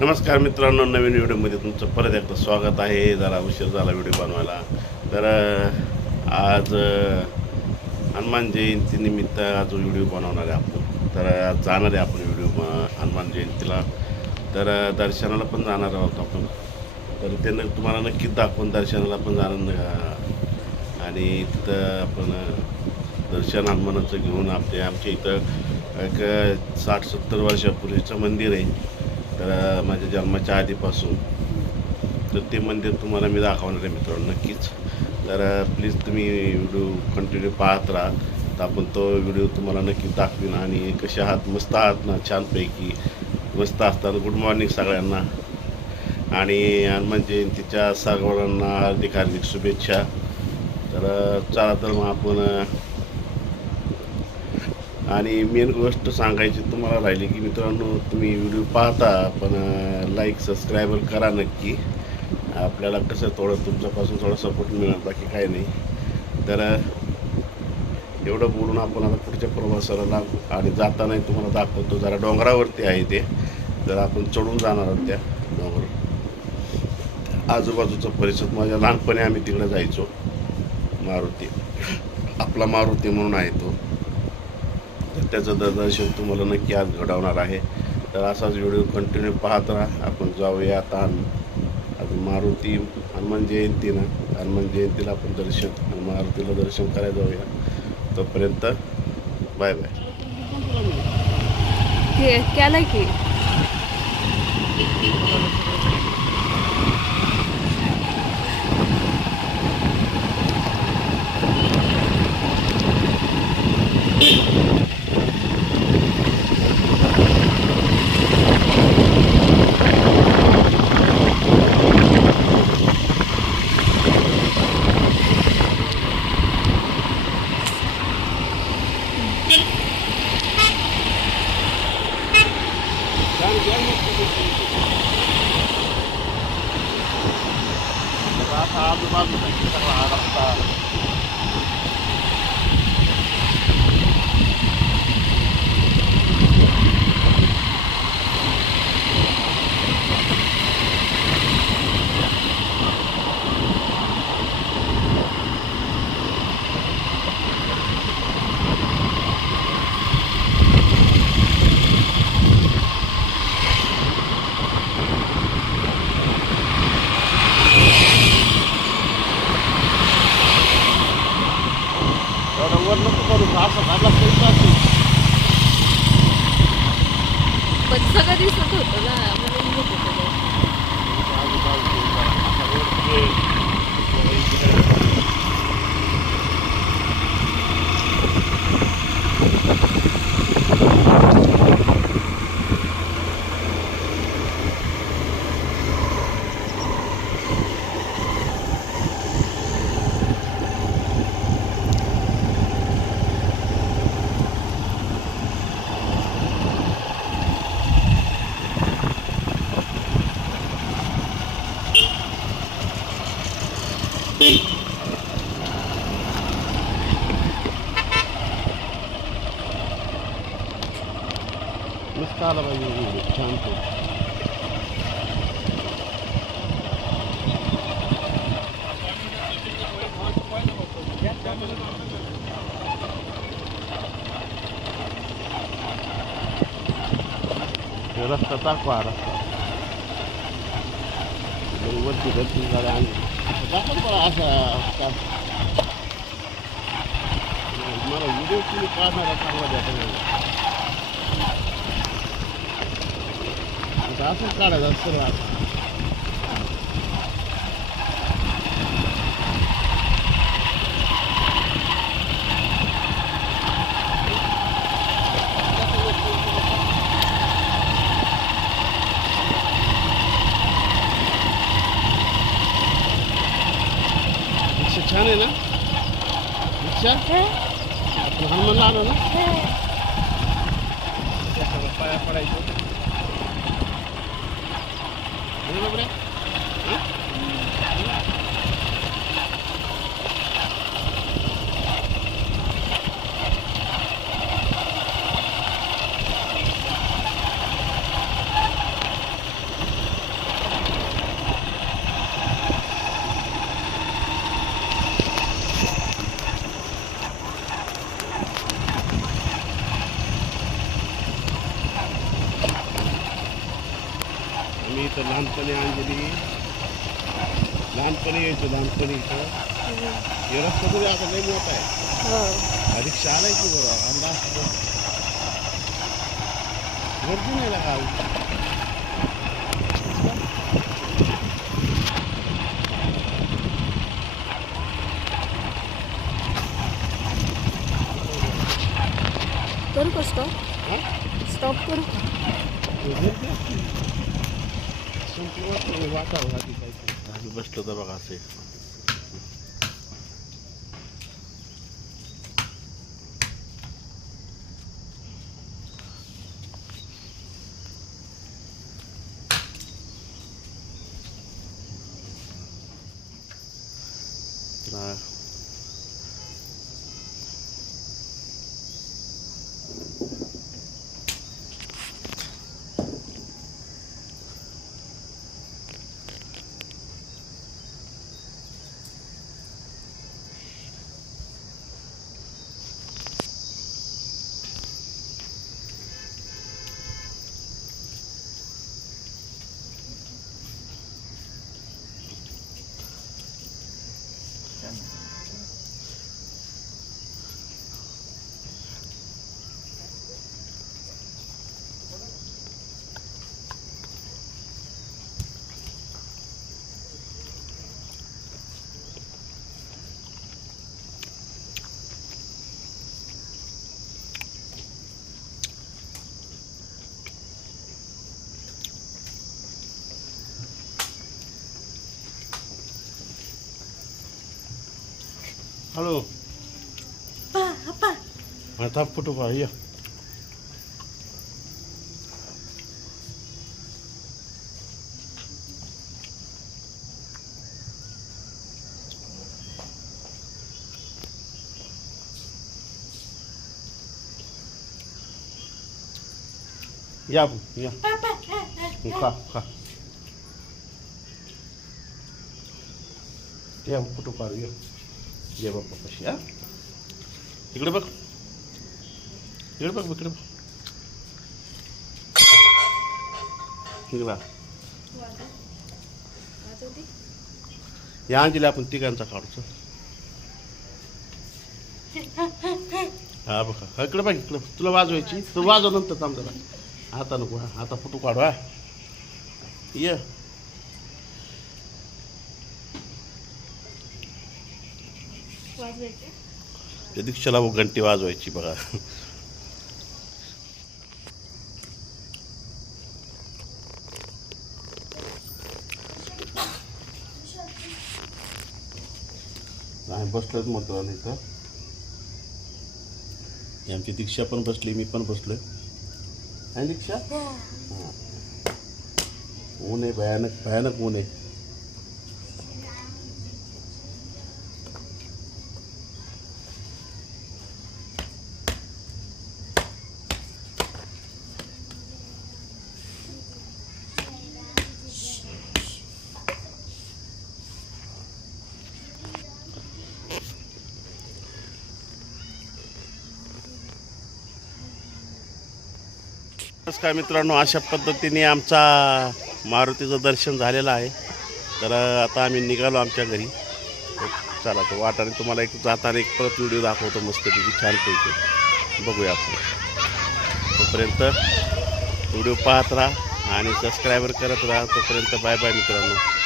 नमस्कार मित्रांनो नवीन व्हिडिओमध्ये तुमचं परत एकदा स्वागत आहे. जरा उशीर झाला व्हिडिओ बनवायला. तर आज हनुमान जयंतीनिमित्त आज व्हिडिओ बनवणार आहे आपण. तर आज जाणार आहे आपण व्हिडिओ हनुमान जयंतीला. तर दर्शनाला पण जाणार आहोत आपण. तर त्यांना तुम्हाला नक्कीच दाखवून दर्शनाला पण जाणार आणि तिथं आपण दर्शन हनुमानाचं घेऊन आपले आमच्या इथं एक साठ सत्तर वर्षापूर्वीचं मंदिर आहे. तर माझ्या जन्माच्या आधीपासून तर ते मंदिर तुम्हाला मी दाखवणार आहे मित्रांनो नक्कीच. तर प्लीज तुम्ही व्हिडिओ कंटिन्यू पाहत राहा. तर आपण तो व्हिडिओ तुम्हाला नक्की दाखवीन आणि कसे आहात मस्त आहात ना छानपैकी. मस्त असतात गुड मॉर्निंग सगळ्यांना. आणि हनुमान जयंतीच्या म्हणजे सर्वांना हार्दिक हार्दिक शुभेच्छा. तर चला तर मग आपण आणि मेन गोष्ट सांगायची तुम्हाला राहिली की मित्रांनो तुम्ही व्हिडिओ पाहता पण लाईक सबस्क्राईबर करा नक्की. आपल्याला कसं थोडं तुमच्यापासून थोडं सपोर्ट मिळणार बाकी काय नाही. तर एवढं बोलून आपण आता पुढच्या प्रवासाला लागू. आणि जातानाही तुम्हाला दाखवतो जरा डोंगरावरती आहे ते. तर आपण चढून जाणार आहोत त्या डोंगर. आजूबाजूचा परिसर माझ्या लहानपणी आम्ही तिकडे जायचो. मारुती. आपला मारुती म्हणून आहे तो. त्याचं दर्दर्शन तुम्हाला नक्की आज घडवणार आहे. तर असाच व्हिडिओ कंटिन्यू पाहत राहा. आपण जाऊया आता आज मारुती हनुमान जयंती ना? हनुमान जयंतीला आपण दर्शन मारुतीला दर्शन करायला जाऊया. तोपर्यंत बाय बाय केलं की? पण सगळं दिसत होतं ना म्हणून घेत होतं. ते. मस्त आला पाहिजे व्हिडिओ छान तो हे रस्ता दाखवा हा रस्ता मग वरती घरची गाड्या आणि दाखव मला असा मला व्हिडिओ तुम्ही पाहणारा चांगला द्या नाही आता असंच काढायचं असतं ना आता रिक्षा छान आहे ना रिक्षा आपण हनुमानला आणू ना त्याच्यावर पाया पडायचं अरे बापरे. हं? आम्ही इथं लहानपणी अंजली लहानपणी यायचो लहानपणी इथं. हे रस्ता तरी आता लई मोठा आहे. हो. आहे की बरं? अंदाज गर्दी नाही लागा करू का स्टॉप स्टॉप करू आम्ही बसलो तर बघा असे तर, हॅलो आता फोटो पहा या या बु, या खा खा या फोटो काढू या ये बाप्पा कशी हा? इकडे बघ. इकडे बघ इकडे बघ. इकडे बघ. या अंजली आपण तिघांचा काढतो. हा बघा हा, इकडे बघ इकडे तुला वाजवायची? तू वाजव नंतर थांब जरा. आता नको हा आता फोटो काढू ये. वाजवायचे? त्या दीक्षाला घंटी वाजवायची बघा. नाही बसलोच म्हणतो आणि ही आमची दीक्षा पण बसली मी पण बसलोय. आहे दीक्षा? हां. ऊन आहे भयानक भयानक ऊन आहे. का मित्रांनो अशा पद्धतीने आमचा मारुतीचं दर्शन झालेलं आहे. तर आता आम्ही निघालो आमच्या घरी. चला तर वाटाने तुम्हाला एक जाताना एक परत व्हिडिओ दाखवतो मस्तपैकी छानपैकी. बघूया आपण. तोपर्यंत व्हिडिओ पाहत राहा आणि सबस्क्रायबर करत राहा. तोपर्यंत बाय बाय मित्रांनो.